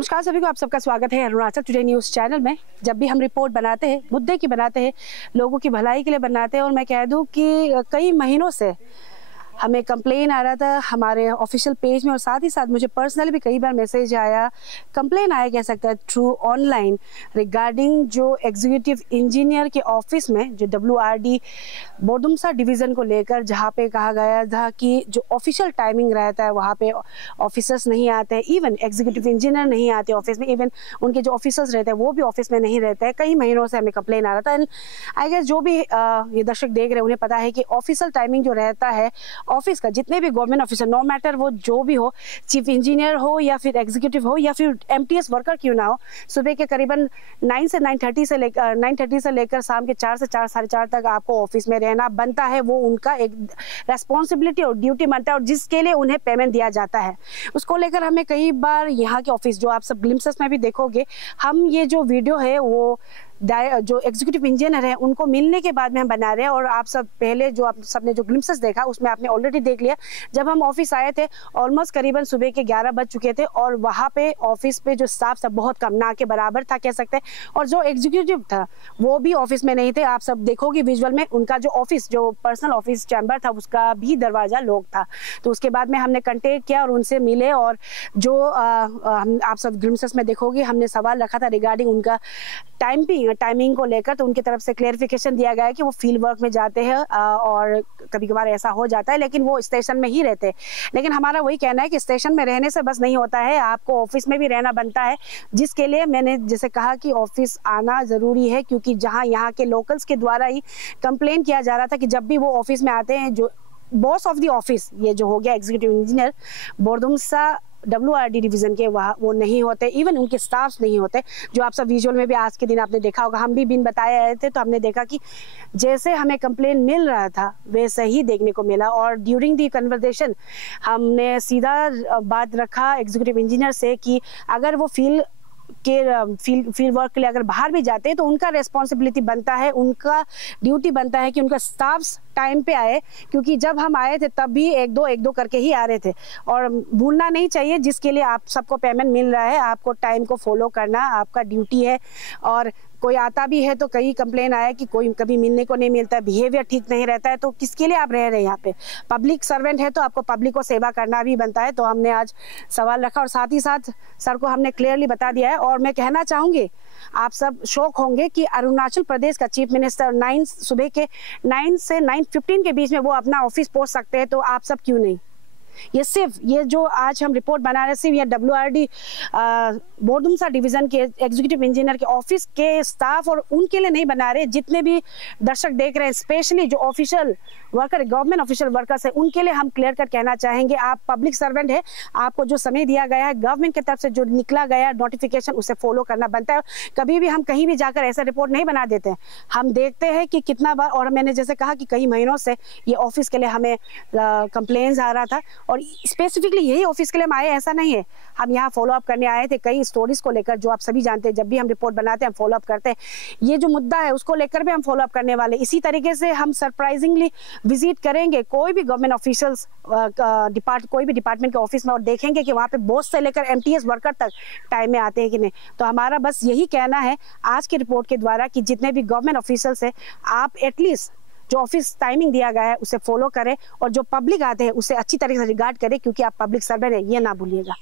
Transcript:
नमस्कार सभी को, आप सबका स्वागत है अरुणाचल टुडे न्यूज़ चैनल में। जब भी हम रिपोर्ट बनाते हैं, मुद्दे की बनाते हैं, लोगों की भलाई के लिए बनाते हैं। और मैं कह दूं कि कई महीनों से हमें कंप्लेन आ रहा था हमारे ऑफिशियल पेज में, और साथ ही साथ मुझे पर्सनली भी कई बार मैसेज आया, कंप्लेन आया कह सकता है थ्रू ऑनलाइन, रिगार्डिंग जो एग्जीक्यूटिव इंजीनियर के ऑफिस में जो WRD बोरदुमसा डिवीज़न को लेकर, जहाँ पे कहा गया था कि जो ऑफिशियल टाइमिंग रहता है वहाँ पे ऑफिसर्स नहीं आते, इवन एग्जीक्यूटिव इंजीनियर नहीं आते ऑफिस में, इवन उनके जो ऑफिसर्स रहते हैं वो भी ऑफिस में नहीं रहते हैं। कई महीनों से हमें कंप्लेन आ रहा था। एंड आई गेस जो भी ये दर्शक देख रहे हैं उन्हें पता है कि ऑफिशियल टाइमिंग जो रहता है ऑफिस का, जितने भी गवर्नमेंट ऑफिसर, नो मैटर वो जो भी हो, चीफ इंजीनियर हो या फिर एग्जीक्यूटिव हो या फिर MTS वर्कर क्यों ना हो, सुबह के करीबन 9 से 9:30 से लेकर शाम के 4 से 4 साढ़े 4 तक आपको ऑफिस में रहना बनता है। वो उनका एक रेस्पॉन्सिबिलिटी और ड्यूटी बनता है, और जिसके लिए उन्हें पेमेंट दिया जाता है। उसको लेकर हमें कई बार यहाँ के ऑफिस, जो आप सब ग्लिम्सेस में भी देखोगे, हम ये जो वीडियो है वो जो एग्जीक्यूटिव इंजीनियर है उनको मिलने के बाद में हम बना रहे हैं। और आप सब पहले जो आप सबने जो ग्लिम्सेस देखा उसमें आपने ऑलरेडी देख लिया, जब हम ऑफिस आए थे ऑलमोस्ट करीबन सुबह के 11 बज चुके थे, और वहाँ पे ऑफिस पे जो स्टाफ था बहुत कम, ना के बराबर था कह सकते हैं। और जो एग्जीक्यूटिव था वो भी ऑफिस में नहीं थे। आप सब देखोगे विजुअल में, उनका जो ऑफिस, जो पर्सनल ऑफिस चैम्बर था, उसका भी दरवाजा लॉक था। तो उसके बाद में हमने कंटेक्ट किया और उनसे मिले, और जो आप सब ग्लिम्सेस में देखोगे हमने सवाल रखा था रिगार्डिंग उनका टाइमिंग को लेकर। तो उनकी तरफ से क्लेरिफिकेशन दिया गया है कि वो फील्ड वर्क में जाते हैं, और कभी कभार ऐसा हो जाता है, लेकिन वो स्टेशन में ही रहते हैं। लेकिन हमारा वही कहना है कि स्टेशन में रहने से बस नहीं होता है, आपको ऑफिस में भी रहना बनता है, जिसके लिए मैंने जैसे कहा कि ऑफिस आना ज़रूरी है। क्योंकि जहाँ यहाँ के लोकल्स के द्वारा ही कंप्लेन किया जा रहा था कि जब भी वो ऑफिस में आते हैं, जो बॉस ऑफ द ऑफिस, ये जो हो गया executive engineer Bordumsa WRD division के, वहाँ वो नहीं होते, इवन उनके स्टाफ्स नहीं होते। जो आप सब विजुअल में भी आज के दिन आपने देखा होगा, हम भी बिन बताए आए थे, तो हमने देखा कि जैसे हमें कंप्लेन मिल रहा था वैसे ही देखने को मिला। और ड्यूरिंग दी कन्वर्सेशन हमने सीधा बात रखा एग्जीक्यूटिव इंजीनियर से कि अगर वो फील्ड वर्क के लिए अगर बाहर भी जाते हैं तो उनका रेस्पॉन्सिबिलिटी बनता है, उनका ड्यूटी बनता है कि उनका स्टाफ्स टाइम पे आए। क्योंकि जब हम आए थे तब भी एक दो करके ही आ रहे थे, और भूलना नहीं चाहिए जिसके लिए आप सबको पेमेंट मिल रहा है, आपको टाइम को फॉलो करना आपका ड्यूटी है। और कोई आता भी है तो कई कंप्लेन आया कि कोई कभी मिलने को नहीं मिलता, बिहेवियर ठीक नहीं रहता है, तो किसके लिए आप रह रहे हैं यहाँ पे? पब्लिक सर्वेंट है तो आपको पब्लिक को सेवा करना भी बनता है। तो हमने आज सवाल रखा, और साथ ही साथ सर को हमने क्लियरली बता दिया है। और मैं कहना चाहूँगी, आप सब शौक होंगे कि अरुणाचल प्रदेश का चीफ मिनिस्टर सुबह के 9 से 9:15 के बीच में वो अपना ऑफिस पहुँच सकते हैं, तो आप सब क्यों नहीं? ये सिर्फ ये जो आज हम रिपोर्ट बना रहे, सिर्फ ये WRD बोरदुमसा डिवीज़न के एग्जीक्यूटिव इंजीनियर के ऑफिस के स्टाफ और उनके लिए नहीं बना रहे। जितने भी दर्शक देख रहे हैं, स्पेशली जो official worker, government official workers है, उनके लिए हम क्लियर कर कहना चाहेंगे, आप पब्लिक सर्वेंट है, आपको जो समय दिया गया है गवर्नमेंट की तरफ से, जो निकला गया नोटिफिकेशन, उसे फॉलो करना बनता है। कभी भी हम कहीं भी जाकर ऐसा रिपोर्ट नहीं बना देते हैं, हम देखते हैं कि कितना बार। और मैंने जैसे कहा कि कई महीनों से ये ऑफिस के लिए हमें कंप्लेंट्स आ रहा था, और स्पेसिफिकली यही ऑफिस के लिए हम आए, ऐसा नहीं है। हम यहाँ फॉलो अप करने आए थे कई स्टोरीज को लेकर, जो आप सभी जानते हैं, जब भी हम रिपोर्ट बनाते हैं हम फॉलो अप करते हैं। ये जो मुद्दा है उसको लेकर भी हम फॉलो अप करने वाले। इसी तरीके से हम सरप्राइजिंगली विजिट करेंगे कोई भी गवर्नमेंट ऑफिशियल्स, कोई भी डिपार्टमेंट के ऑफिस में, और देखेंगे कि वहाँ पे बॉस से लेकर MTS वर्कर तक टाइम में आते हैं कि नहीं। तो हमारा बस यही कहना है आज की रिपोर्ट के द्वारा कि जितने भी गवर्नमेंट ऑफिशियल्स है, आप एटलीस्ट जो ऑफिस टाइमिंग दिया गया है उसे फॉलो करें, और जो पब्लिक आते हैं उसे अच्छी तरीके से रिगार्ड करें, क्योंकि आप पब्लिक सर्वेंट है, ये ना भूलिएगा।